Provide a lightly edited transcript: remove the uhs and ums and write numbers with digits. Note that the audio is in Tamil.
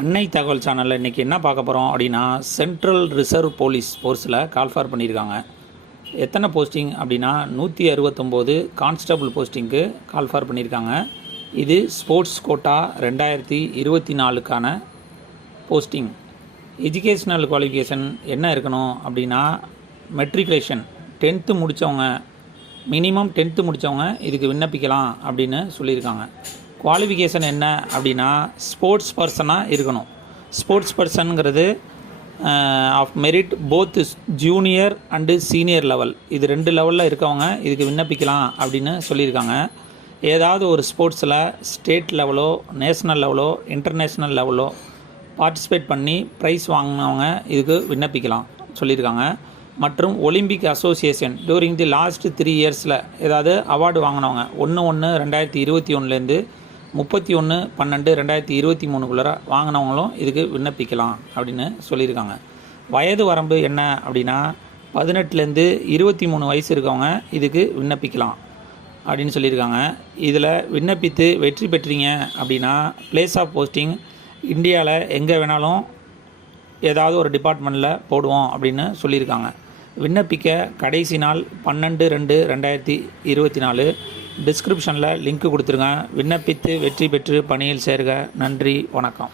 அன்னை தகவல் சேனலில் இன்றைக்கி என்ன பார்க்க போகிறோம் அப்படின்னா, சென்ட்ரல் ரிசர்வ் போலீஸ் ஃபோர்ஸில் கால்ஃபார் பண்ணியிருக்காங்க. எத்தனை போஸ்டிங் அப்படின்னா 169 கான்ஸ்டபிள் போஸ்டிங்க்கு கால்ஃபார் பண்ணியிருக்காங்க. இது ஸ்போர்ட்ஸ் கோட்டா 2024க்கான போஸ்டிங். எஜுகேஷ்னல் குவாலிஃபிகேஷன் என்ன இருக்கணும் அப்படின்னா, மெட்ரிகுலேஷன் 10th முடித்தவங்க, மினிமம் 10th முடித்தவங்க இதுக்கு விண்ணப்பிக்கலாம் அப்படின்னு சொல்லியிருக்காங்க. குவாலிஃபிகேஷன் என்ன அப்படின்னா, ஸ்போர்ட்ஸ் பர்சனாக இருக்கணும். ஸ்போர்ட்ஸ் பர்சனுங்கிறது of merit both junior and senior level, இது 2 லெவலில் இருக்கவங்க இதுக்கு விண்ணப்பிக்கலாம் அப்படின்னு சொல்லியிருக்காங்க. ஏதாவது ஒரு ஸ்போர்ட்ஸில் ஸ்டேட் லெவலோ, நேஷ்னல் லெவலோ, இன்டர்நேஷ்னல் லெவலோ பார்ட்டிசிபேட் பண்ணி ப்ரைஸ் வாங்கினவங்க இதுக்கு விண்ணப்பிக்கலாம் சொல்லியிருக்காங்க. மற்றும் Olympic association during the last 3 இயர்ஸில் ஏதாவது அவார்டு வாங்கினவங்க 1/1/2021 31/12/2023 வாங்கினவங்களும் இதுக்கு விண்ணப்பிக்கலாம் அப்படின்னு சொல்லியிருக்காங்க. வயது வரம்பு என்ன அப்படின்னா, 18லேருந்து 23 வயசு இருக்கவங்க இதுக்கு விண்ணப்பிக்கலாம் அப்படின்னு சொல்லியிருக்காங்க. இதில் விண்ணப்பித்து வெற்றி பெற்றீங்க அப்படின்னா பிளேஸ் ஆஃப் போஸ்டிங் இந்தியாவில் எங்கே வேணாலும் ஏதாவது ஒரு டிபார்ட்மெண்ட்டில் போடுவோம் அப்படின்னு சொல்லியிருக்காங்க. விண்ணப்பிக்க கடைசி நாள் 12/2/2024. டிஸ்கிரிப்ஷனில் லிங்க் கொடுத்துருங்க. விண்ணப்பித்து வெற்றி பெற்று பணியில் சேர்க. நன்றி, வணக்கம்.